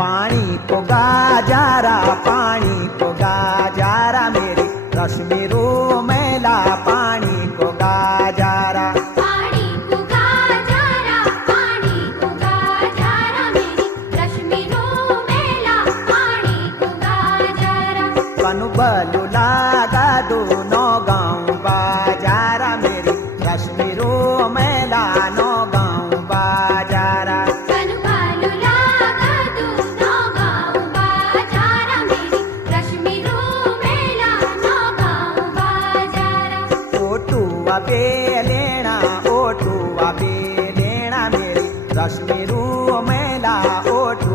पानी को गाजारा, पानी को गाजारा मेरी रश्मि रो मेला पानी को गाजारा। पानी को गाजारा, पानी को गाजारा मेरी रश्मि रो मेला पानी को गाजारा। कनु बलु लागा दोनों गाँव बाजारा मेरी रश्मि रो मेला नो गाँव बाजारा। कनु बालू लागा दोनों गाँव बाजारा मेरी रश्मि रो मेला नो गाँव बाजारा। ओटुआ पे लेना मेरी रश्मि रो मेला ओटू